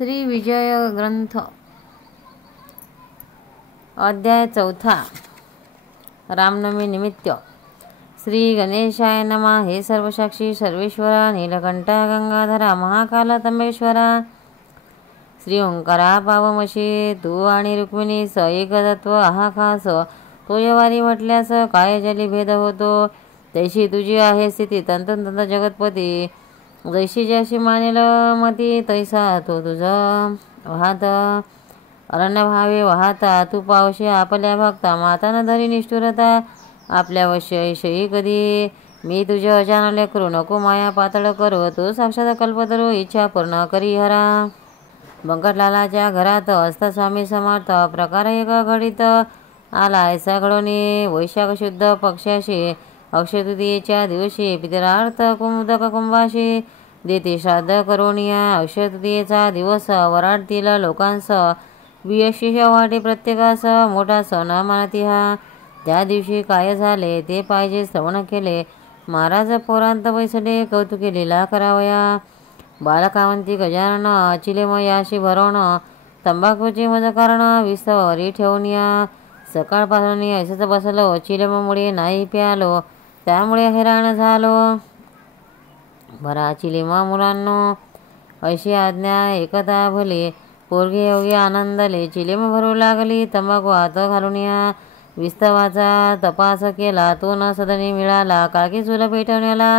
श्री विजय ग्रंथ अध्याय 4 रामनवमी निमित्त। श्री गणेशाय नमः। हे सर्वसाक्षी सर्वेश्वरा, नीलकंठा गंगाधरा, महाकाला तंबेश्वरा, श्री ओंकारा पावमशी, तू आणि रुक्मिणी स एक तत्व आहा खास, तो यवारी म्हटल्यास काय जली भेद होतो, तैशी तुझी आहे स्थिती तंतंत जगतपती, जैशी ज्याशी मानेल मती तैसा तो तुझा वाहत, अरण्य भावे वाहता तू पावशी आपल्या भक्ता, माता न धरी निष्ठुरता आपल्या वश्यही कधी, मी तुझ्या अजानले करू नको माया पातळ करू, तू साक्षात कल्पतरू इच्छा पूर्ण करी हरा। बंकटलालाच्या घरात असता स्वामी समर्थ, प्रकार एका घडीत आला ऐसा घडोनी, वैशाख शुद्ध पक्षाशी अक्षय तृतीयेच्या दिवशी पितरार्थ कुमुदक कुंभाशी देते श्राद्ध करोनिया, अक्षय तृतीयेचा दिवस वराडतील लोकांस विशेष वाटे प्रत्येकास मोठा सण मानती हा। त्या दिवशी काय झाले ते पाहिजे श्रवण केले, महाराज पोरांत बैसले कौतुके लीला करावया, बालकावंती गजानन चिलेमयाशी भरवण, तंबाखूचे मज कारण विस्तवरी ठेवून या, सकाळपासून ऐसच बसलो चिलेमुळे नाही प्यालो, त्यामुळे हैराण झालो, बरा चिलेमा मुलांनो अशी आज्ञा एकता भले, पोरगे योगी आनंदले चिलेम भरू लागली, तंबाखू हात घालून या, विस्तवाचा तपास केला तो न सदनी मिळाला, काकी चूल पेटवण्याला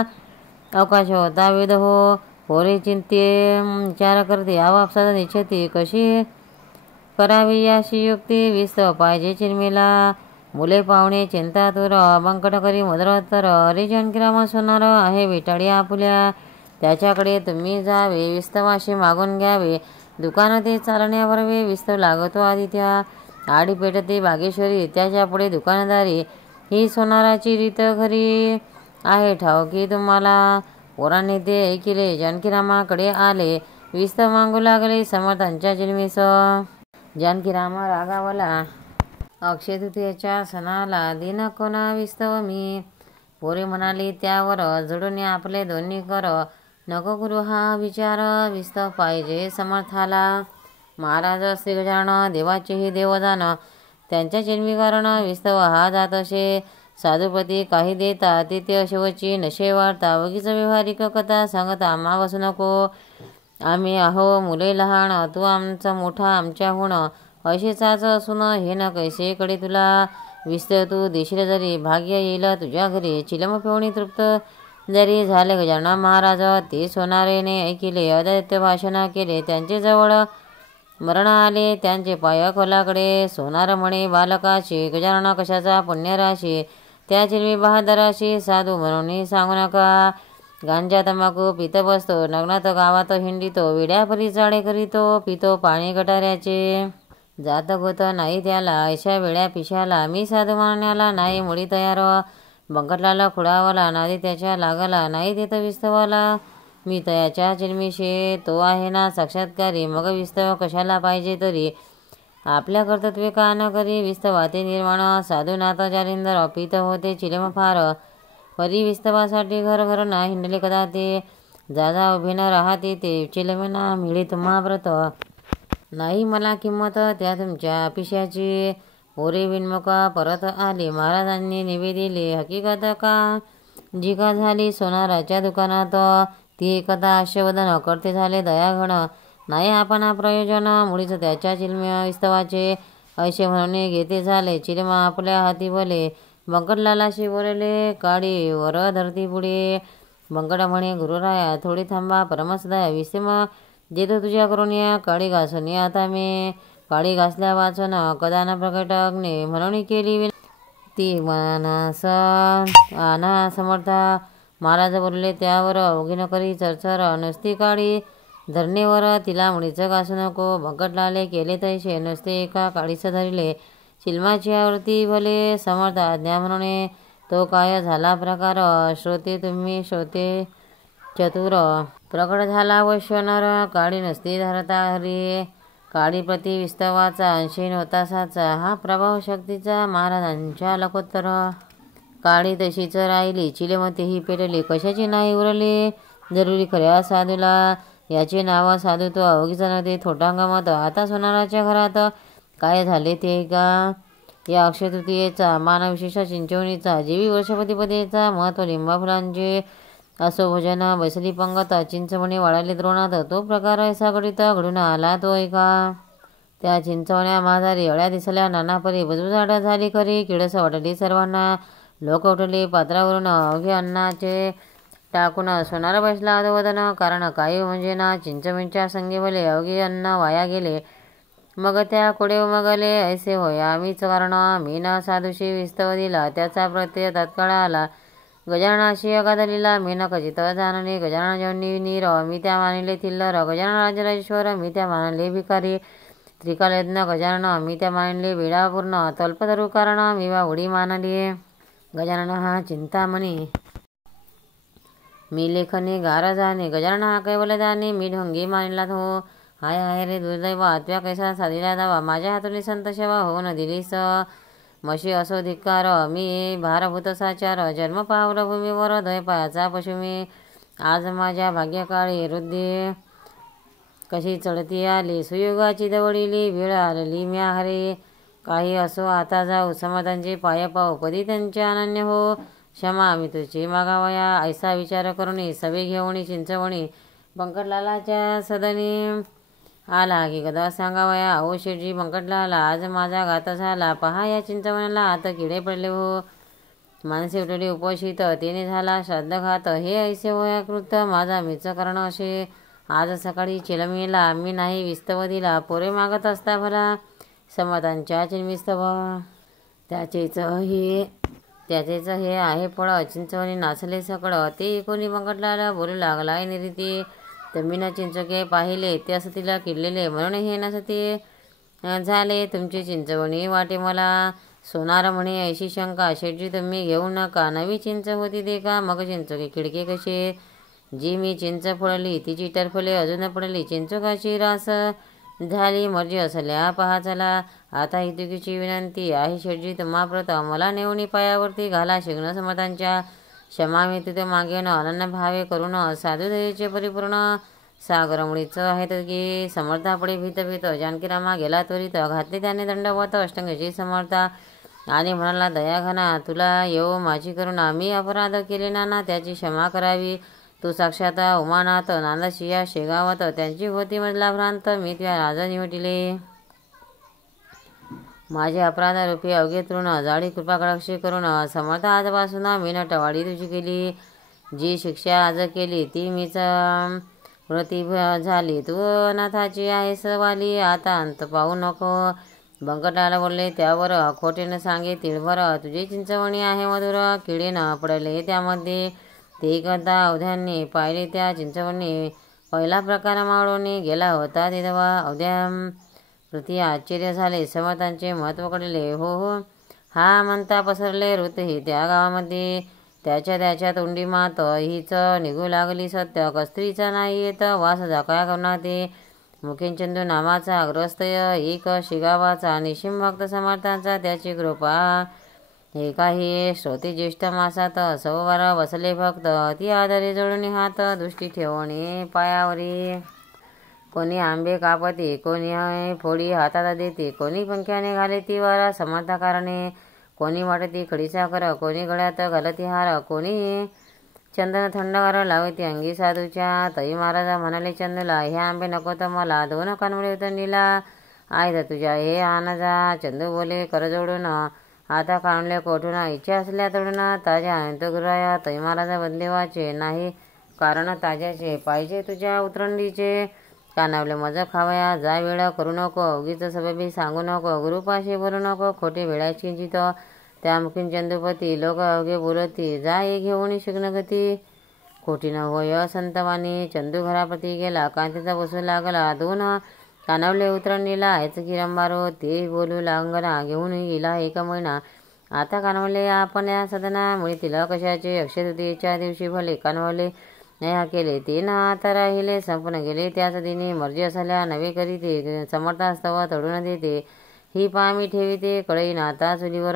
अवकाश होता वेद हो, पोरे चिंते विचार करते आपापसात निश्चिती कशी करावी याशी युक्ती, विस्तव पाहिजे चिन्मेला, मुले पाहुणे चिंता तुर, बंकट करी मुद्रोत्तर, अरे जानकीराम सोनार आहे विटाळी आपुल्या, त्याच्याकडे तुम्ही जावे विस्तवाशी मागून घ्यावे, दुकान ते चालण्यावर विस्तव लागतो आदित्या, आडी पेटते बागेश्वरी त्याच्या पुढे दुकानदारी, ही सोनाराची रीत खरी आहे ठाऊकी तुम्हाला, पोरांनी ते ऐकिले जानकीरामाकडे आले, विस्तव मागू लागले समर्थांच्या जिलमीस, जानकीरामा रागावला अक्षय तृतीयेच्या सणाला दिन कोणा विस्तव मी, पोरे म्हणाली त्यावर जडून आपले दोन्ही कर, नको करू हा विचार विस्तव पाहिजे समर्थाला, महाराज श्री गजानन देवाचेही देवदान, त्यांच्या चिन्मीकरण विस्तव हा जात असे, साधुपती काही देता ते शिवची नशे वाढता, वगीच व्यवहारिक कथा सांगता आम्हा बसू नको, आम्ही आहो मुले लहान तू आमचा मोठा आमच्याहून, अशीचाच असून हे न कैसे कडे तुला, विस्तव तू देशील जरी भाग्य येईल तुझ्या घरी, चिलम पिवणी तृप्त जरी झाले गजानन महाराज, ते सोनारेने ऐकिले अदैत्य भाषण केले, त्यांचे जवळ मरण आले त्यांचे पाय खोलाकडे, सोनार म्हणे बालकाशी गजानन कशाचा पुण्यराशी, त्या चिलमी बहादराशी साधू म्हणून सांगू नका, गांजा तंबाखू पित बसतो नग्नात गावात हिंडितो, विड्यापरी चाळे करीतो पितो पाणी गटाऱ्याचे, जात गोत नाही त्याला ऐशा वेड्या पिशाला, मी साधू मारण्याला नाही मुळी तयार, बंकटलाला खुडावला नादी त्याच्या लागला नाही देत विस्तवाला, मी तयाच्या चिलमीशे तो आहे ना साक्षात्कारी, मग विस्तव कशाला पाहिजे तरी, आपल्या कर्तव्य का न करी विस्तवाते निर्माण, साधू नाथ जालिंदर पित होते चिलम फार, परी विस्तवासाठी घर घर ना हिंडले कदा ते, जा उभे न राहते ते चिलमेना मिळे तुम्हा व्रत, नाही मला किंमत त्या तुमच्या पिशाची, पोरे विनमुका परत आले महाराजांनी निवेदिले हकीकत का जी का झाली सोनाराच्या दुकानात, ती एकदा आश्यवदन करते झाले दयाघन, नाही आपण प्रयोजन मुळीच त्याच्या चिलम्या विस्तवाचे, ऐसे म्हणून घेते झाले चिलमा आपल्या हाती भले, बंकटलालाशी बोलले काळी वर धरती पुढे, बंकट म्हणे गुरुराया थोडी थांबा परमसदया, विस्तीम देतो तुझ्या करून या काळी घासून आता मी, काळी घासल्या वाचन कदान प्रकट अग्ने म्हणून केली ती मानस आना समर्था, महाराज बोलले त्यावर अवघीन करी चरचर, नुसती काळी धरणेवर तिला मुळीच घासू नको, बंकटलाले केले तैसे नुसते एका काळीस धरिले, चिलमाची आवृत्ती भले समर्थ आज्ञा म्हणून, तो काय झाला प्रकार श्रोते तुम्ही श्रोते चतुर, प्रकट झाला वैश्वनर काळी नसती धरता हरी, काळी प्रति विस्तवाचा अंशीन होता साचा, हा प्रभाव शक्तीचा महाराजांच्या लकोत्तर, काळी तशीच राहिली चिलेमतेही पेटली कशाची नाही उरली, जरुरी खऱ्या साधूला याचे नाव साधुत्व अवघीच नव्हते. थोटा गमत आता सोनाराच्या घरात काय झाले ते का. या अक्षय तृतीयेचा मानविशेष चिंचवणीचा जीवी वर्षपतीपदेचा महत्त्व लिंबा फुलांचे असो भोजन बैसली पंगत चिंचवणी वाळाली द्रोणात तो प्रकार ऐसा घडित घडून आला तो ऐका. त्या चिंचवण्या महादारी अळ्या दिसल्या नाना परी बजबजाट झाली खरी. किडस वाटली सर्वांना. लोक उठले पात्रावरून अवघे अन्नाचे टाकून. सोनार बसला अधोवदन कारण काही म्हणजे ना. चिंचवणीच्या संगी भले अवघे अन्न वाया गेले. मग त्या कोडे उमगले ऐसे होय आम्हीच कारण. मी न साधूशी विस्तव दिला त्याचा प्रत्यय तात्काळ आला. गजाननाशी अगाधलीला मी न खचित जाणले. गजानन जेवणी नीर मी त्या मानिले थिल्लर. गजानन राजराजेश्वर मी त्या मानले भिकारी. त्रिकालयज्ञ गजानन मी त्या मानले वेळापूर्ण. तल्पतरू कारण मी वा उडी मानली. गजानन हा चिंतामणी मी लेखने गार जाणे. गजानन हा कैवल्य जाणे मी ढोंगी मानिला हो. हाय हाय रे दुर्दैव आत्म्या कैसा साधिला दावा. माझ्या हातून संत सेवा होऊन दिलीस मशी असो धिक्कार. मी भारभूत साचार जन्म पावला भूमीवर दय पायाचा पशु मी. आज माझ्या भाग्यकाळी रुद्धी कशी चढती आली. सुयुगाची दवडीली वेळ आलेली म्या हरे. काही असो आता जाऊ समतांचे पाय पाहू कधी त्यांचे अनन्य हो. क्षमा मी तुझी मागावया ऐसा विचार करून सभे घेऊन चिंचवणी बंकटलालाच्या सदनी आला की गदा सांगावया. ओ शेठजी बंकटलाला आज माझा घात झाला. पहा या चिंचवण्याला आता किडे पडले हो. माणसे उठली उपशित तिने झाला श्राद्धघात. हे ऐसे होया कृत माझा मीच करण असे. आज सकाळी चिलमीला मी नाही विस्तव दिला. पोरे मागत असता भला समतांच्या चिन्मिस्तव. त्याचेच हे आहे फळ. चिंचवणी नाचले सकळ ते कोणी बंकटलाला बोलू लागलाय निरीती. तुम्ही न चिंचके पाहिले ते असं तिला किडलेले म्हणून हे नसते झाले तुमची चिंचवणी वाटे मला. सोनार म्हणे ऐशी शंका शेठजी तुम्ही घेऊ नका. नवी चिंच होती ते का मग चिंचके खिडके कसे. जी मी चिंच फोडली तिची टरफले अजून पडली. चिंचुकाची रास झाली मर्जी असल्या पहा चला. आता हितुकीची विनंती आहे शेठजी तुम्हा प्रथम मला नेऊनी पायावरती घाला शिग्न समतांच्या. क्षमा मी तिथे मागेन अनन्य भावे करून. साधू दयेचे परिपूर्ण सागर मुळीच आहेत की. समर्थापुढे भीत भीत जानकीरामा गेला त्वरित. घातले त्याने दंडवत अष्टंगाची समर्था. आणि म्हणाला दया घना तुला येऊ माझी करुणा. मी अपराध केले नाना त्याची क्षमा करावी. तू साक्षात उमानाथ नांदशिया शेगावत त्यांची होती मजला भ्रांत. मी त्या राजा निवटिले माझे अपराध रूपी अवघे तृण. जाडी कृपा कटाक्षी करून समर्थ आजपासून मी न टवाळी तुझी केली. जी शिक्षा आज केली ती मीच व्रती झाली. तू अनाथाची आहेस वाली आता अंत पाहू नको. बंकटाला बोलले त्यावर खोटेनं सांगे तिळभर. तुझी चिंचवणी आहे मधुर किडे न पडले त्यामध्ये. ते करता अवध्यांनी पाहिले त्या चिंचवणी. पहिला प्रकार मावळून गेला होता तेव्हा अवध्या प्रति आश्चर्य झाले. समर्थांचे महत्त्व कळले. हो हो हा म्हणता पसरले वृत्तही त्या गावामध्ये. त्याच्या तोंडी मात हीच निघू लागली सत्य. कस्त्रीचा नाही येत वास जाकया करणार ते. मुखेंचंदू नावाचा अग्रस्त एक शिगावाचा निशिम भक्त समर्थांचा त्याची कृपा. हे काही श्रोते ज्येष्ठ मासात सव्वार बसले भक्त. ती आधारे जोडून हात दृष्टी ठेवणे पायावरी. कोणी आंबे कापते कोणी फोडी हातात देते. कोणी पंख्याने घाले ती वारा समर्थाकारणे. कोणी वाटती खडीसाखर कोणी गळ्यात घालती हार. कोणी चंदन थंडगार लावते अंगी साधूच्या. तई महाराजा म्हणाले चंदूला हे आंबे नको तर मला. दोन कानवळे उतरलीला आहेत तुझ्या हे आनजा. चंदू बोले कर जोडून आता काढले कोठून. इच्छा असल्या तोडून ताज्या अंतगुराया. तई महाराजा बदले वाचे नाही कारण ताज्याचे पाहिजे तुझ्या उतरंडीचे. कानावले मज खावया जा वेळ करू नको. उगीच सबबी सांगू नको. गुरुपाशी बोलू नको खोटे वेळाची जित. त्या मुखीन चंदूपती लोक अवघे बोलती जा ये घेऊन शिग्नगती. खोटी न होय संतवानी. चंदू घराप्रती गेला कांतीचा बसू लागला. दोन कानावले उतरणीला हेच किरंबारो. ते बोलू लागला घेऊन गेला एक महिना. आता कानवले आपण या सदना मिळतील कशाचे. अक्षय तृतीयेच्या दिवशी भले कानवले न्याय केले ते ना आता राहिले संपून गेले. त्याच दिनी मर्जी असल्या नवे करीते. समर्थास्तव तोडून देते ही पामी ठेवीते. कळई नाता चुलीवर.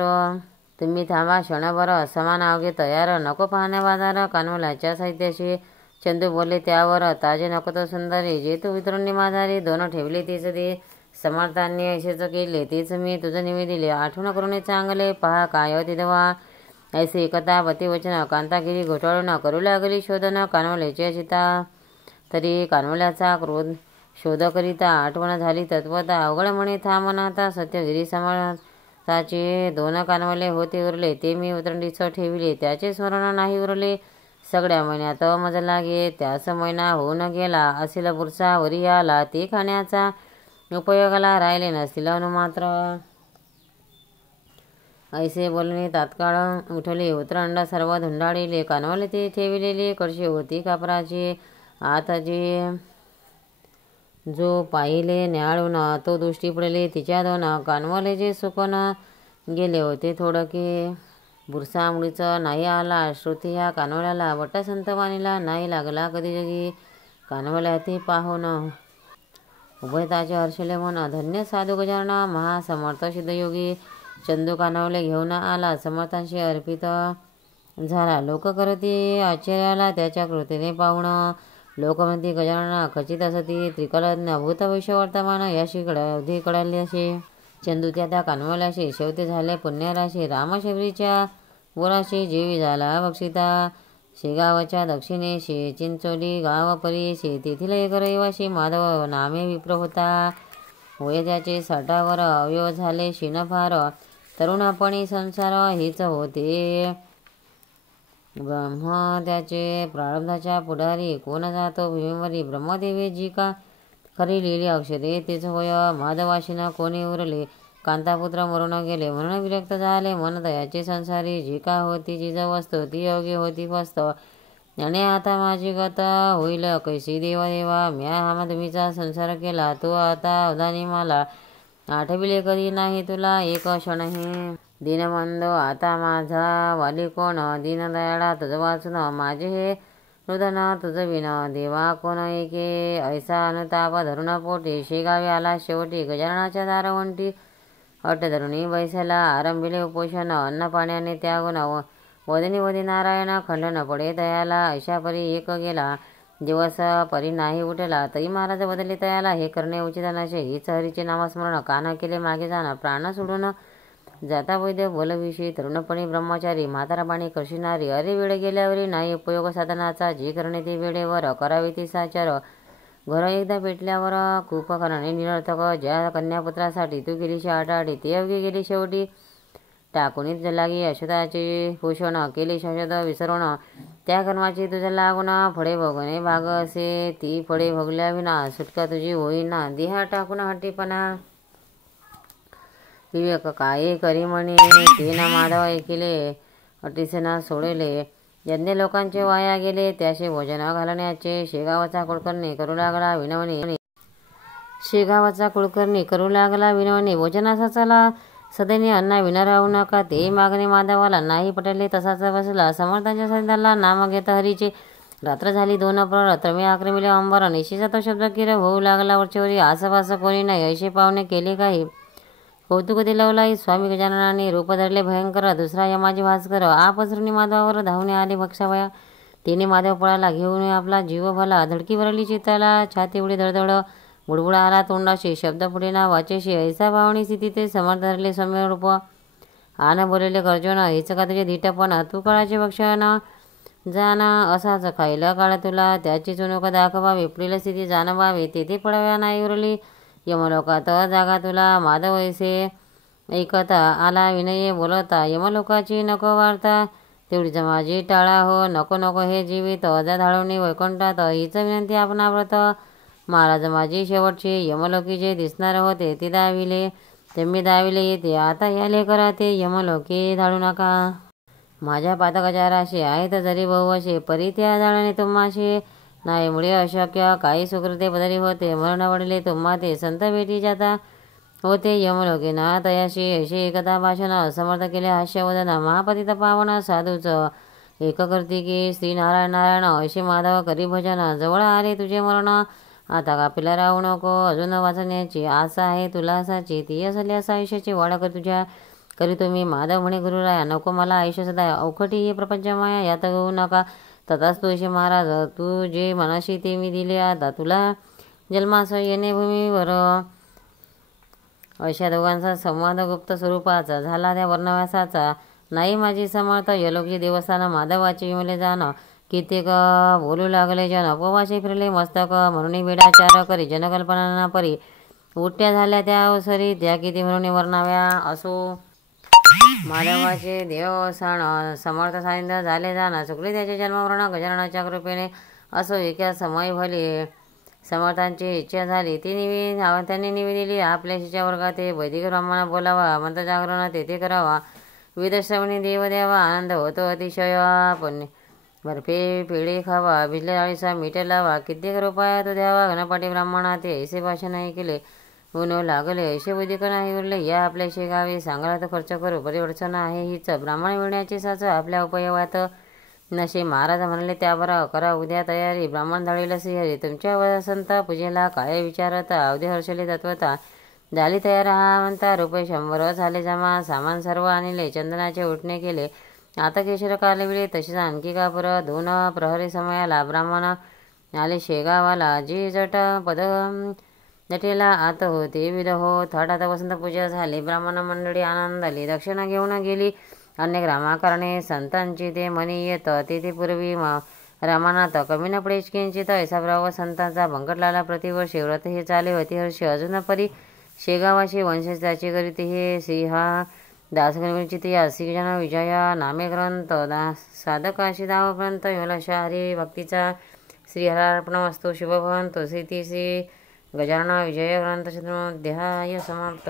तुम्ही थांबा क्षणभर समान अवघे तयार. नको पाहण्या बाजार कानवलाच्या साहित्याशी. चंदू बोलले त्यावर, ताजे नको तर सुंदरी, जे तू वितरून माझारी, दोन ठेवले तेच दे, समर्थांनी ऐसेच केले तेच मी तुझं निवे दिले, आठवण करून चांगले पहा काय तिदवा, ऐसे एकता पतिवचन, कांतागिरी घोटाळून करू लागली शोधन, कानवल्याच्या चिता, तरी कानवल्याचा क्रोध शोध करिता, आठवण झाली तत्वता, अवघड म्हणे थांबनाता, सत्यगिरी समर्थाचे, दोन कानवले होते उरले, ते मी उतरंडीच ठेविले, त्याचे स्मरण नाही उरले, सगळ्या महिन्यात मज लागे, त्यास महिना होऊन गेला, असेल बुरसा वरी आला, ते खाण्याचा उपयोगाला राहिले नसतील अनुमात्र. ऐसे बोलणे तात्काळ उठले, उतरंड सर्व धुंडाळिले, कानवले ते ठेविलेले, कळशी होती कापराची, आत जे जो पाहिले न्याळून, तो दृष्टी पडले तिच्या दोन, कानवले जे सुकून गेले होते थोडके, बुरसा मुळीच नाही आला, श्रुती ह्या कानवल्याला, वट संत वाणीला नाही लागला कधी जगी, कानवल्या ते पाहून उभयताचे हर्षले मन, धन्य साधू गजानन महासमर्थ सिद्धयोगी, चंदू कानवले घेऊन आला, समर्थांशी अर्पित झाला, लोक करती आश्चर्याला त्याच्या कृतीने पाहून, लोकमती गजानन खचित असती, त्रिकलज्ञ भूत भविष्य वर्तमान याशी अवधी कळाले असे, चंदूच्या त्या कानवल्याशी शेवटी झाले पुण्यराशी, रामशबरीच्या वराशी जेवी झाला बक्षिता, शेगावच्या दक्षिणेशी चिंचोली गाव परीशी, तेथील एक रहिवाशी माधव नामे विप्र होता, होय त्याचे 60 अवयव झाले शिनफार, तरुणपणी संसार हीच होते ब्रह्म त्याचे, प्रारब्धाच्या पुढारी कोण जातो भीमेवरी, ब्रह्मदेवे जी का खरी लिहिली अक्षरे तेच होय, माधवाशीन कोणी उरले, कांतापुत्र मरून गेले म्हणून विरक्त झाले मन, दयाचे संसारी जी का होती जिज वस्तू, ती योगी होती फस्त, आणि आता माझी गत होईल कैसी देवा देवा, म्या हा तुम्हीचा संसार केला, तो आता अवधानी मला, आठविले कधी नाही तुला एक क्षणही, दीनबंध आता माझा वाली कोण, दीनदयाळा तुझ वाचून, माझे हे हृदन तुझ विन, देवा कोण एके, ऐसा अनुताप धरुण पोटी, शेगावी आला शेवटी, गजाननाच्या दारवंटी, अट धरुणी बैसाला, आरंभिले उपोषण, अन्न पाण्याने त्यागून, वदनी वदी नारायण, खंडन पडे दयाला, ऐशा परी एक गेला दिवस परी नाही उठला, तरी महाराज बदलले तयाला, हे करणे उचित नसे, हीच हरीचे नामस्मरण, कान केले मागे जाण, प्राण सोडून जाता वैद्य बोलविषयी, तरुणपणी ब्रह्मचारी, म्हातारपणी कर्षिणारी, अरे वेळ गेल्यावरी नाही उपयोग साधनाचा, जे करणे ते वेळेवर करावे ते साचार, घर एकदा पेटल्यावर खूप करणे निरर्थक, ज्या कन्यापुत्रासाठी तू गेलीशी आटाडी, ते अवघे गेली शेवटी टाकून लागी, अशोताचे पोषण केले शाश्वत विसरून, त्या कर्माची तुझ्या लागून, फळे भोगणे भाग असे, ती फळे भोगल्या विना सुटका तुझी होईना, देहा टाकून हट्टीपणा, विवेक काय करी म्हणे, ते ना माधव ऐकिले, अटीसेना सोडले, यज्ञ लोकांचे वाया गेले, त्याचे भोजन घालण्याचे, शेगावचा कुलकर्णी करू लागला विनवणी, शेगावचा कुलकर्णी करू लागला विनवणी, भोजनाचा चला सदैनी अण्णा विना राहू नका, ते मागणे माधवाला नाही पटले, तसाच बसला समर्थांच्या सैन्याला, नाम घेत हरीचे, रात्र झाली 2 प्रहर, त्रमे आक्रमिले अंबर, निशीचा तो शब्द किर होऊ लागला वरचेवरी, आसपास कोणी नाही, ऐसे पाहुणे केले काही, कौतुक दिलवलाई, स्वामी गजाननाने रूप धरले भयंकर, दुसरा यमाजी भास्कर, आपसरुणी माधवावर धावणे आले भक्षावया, तिने माधव पळाला घेऊन आपला जीव भला, धडकी भरली चित्ताला, छाती उडी धडधड, बुडबुडा आला तोंडाशी, शब्द पुढे ना वाचेशी, ऐसा भावनी स्थिती ते समर्थ धरले सौम्य रूप, आन बोलले गर्जन, हेच का तुझे धीटपण, तू काळाचे भक्षण जाना, असाच खायला काळ तुला, त्याची चुणूक दाखवावी, पुढील स्थिती जाणवावी, तेथे पडाव्या नाही उरली, यमलोकात जागा तुला, माधव ऐसे ऐकता आला विनये बोलता, यमलोकाची नको वार्ता, तेवढीच माझी टाळा हो, नको नको हे जीवित, अजा धाडवणी वैकुंठात, हीच विनंती आपणा व्रत, महाराज माझी शेवटची, यमलोकी दिसणार होते ती दाविले, तुम्ही दाविले येते, आता याले करा ते, यमलोकी धाडू नका, माझ्या पातकाच्या राशी आहेत जरी बहुवशे, परी त्या जाळणे तुम्हाशी नाही मुळे अशक्य, काही सुकृते बदली होते, मरण वडले तुम्हा ते, संत भेटी जाता होते यमलोकी ना तयाशी, ऐशी एकदा भाषण, समर्थ केले हास्यवदन, महापतित पावन साधूच एक करती की, श्री नारायण नारायण ऐशी माधव करी भजन, जवळ आले तुझे मरण, आता कापीला राहू नको, अजून वाचण्याची आशा आहे तुला असाची, ती असल्यास आयुष्याची वाढ कर तुझ्या करी तुम्ही, माधव म्हणे गुरुराया, नको मला आयुष्य सदा, अवखटी हे प्रपंच माया, यात होऊ नका तथास्तु महाराज, तू जे म्हणशी ते मी दिले. आता तुला जन्मास येणे भूमीवर. अशा दोघांचा संवाद गुप्त स्वरूपाचा झाला. त्या वर्णव्यासाचा नाही माझी समर्थ. यलोकजी देवस्थान माधवाचे विमले जाण. कित्येक बोलू लागले जन. उपवासी फिरले मस्तक. म्हणून वेडाचार करी जनकल्पना परी. उट्ट्या झाल्या त्या अवसरी. त्या किती म्हणून वर्णाव्या असो. माधवाचे देवस्थान समर्थ सानिध्य झाले जाण. चुकले त्याचे जन्मवर्ण गजाननाच्या कृपेने. असो एका समय भले समर्थांची इच्छा झाली. त्यांनी निवेदिली आपल्या शिष्या वर्गात. वैदिक ब्राह्मणा बोलावा. मंत्र जागरण तेथे करावा. विदश्रवणी देव द्यावा. आनंद होतो अतिशय. पण बर्फे पेढे खावा. भिजल्या डाळीचा मीठ लावा. कित्येक रुपया तो द्यावा. घनपाटी ब्राह्मणा ते ऐसे भाषण नाही केले. ऊन लागले ऐसे वैदिक नाही उरले. या आपल्या शेगावे सांगायला तर खर्च करू. बरी अडचण आहे हीच. ब्राह्मण मिळण्याची साच आपल्या उपयोगात नशे. महाराज म्हणाले त्यावर करा उद्या तयारी. ब्राह्मण धाडीला श्रीहरी. तुमच्या वसंत पूजेला काय विचारता. अवधी हर्षले तत्वता. झाली तयार हा म्हणता. रुपये 100 झाले जमा. सामान सर्व आणले. चंदनाचे उठणे केले. आता केशर कालविले. तसेच आणखी कापूर. 2 प्रहरी समयाला ब्राह्मण आले शेगावाला. जी जट पद जटेला आत होते विध हो. थाटात वसंत पूजा झाली. ब्राह्मण मंडळी आनंदाली. दक्षिणा घेऊन गेली. अनेक रामाकारणे संतांची ते मनी येत. तेथे पूर्वी रामानाथ कमी न पडेच किंचित. ऐसा ब्राव संतांचा बंकटलाला प्रतिवर्षी. व्रत हे चाले होती हर्ष. अजून परी शेगावाशी वंशज त्याची करीत हे. सिंहा दासगणचित या श्रीजन विजया नामे ग्रंथ. साधकाशी दावपर्यंत विमलशा हरी भक्तीचा. श्रीहरार्पणमस्तु. शुभभवंतु. श्री गजानन विजय ग्रंथ अध्याय समाप्त.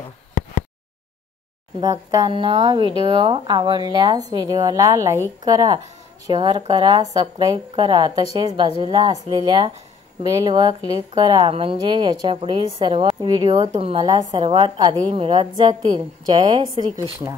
भक्तांनो, व्हिडिओ आवडल्यास व्हिडिओला लाईक करा, शेअर करा, सबस्क्राईब करा. तसेच बाजूला असलेल्या बेलवर क्लिक करा. म्हणजे याच्या पुढील सर्व व्हिडिओ तुम्हाला सर्वात आधी मिळत जातील. जय श्री कृष्ण.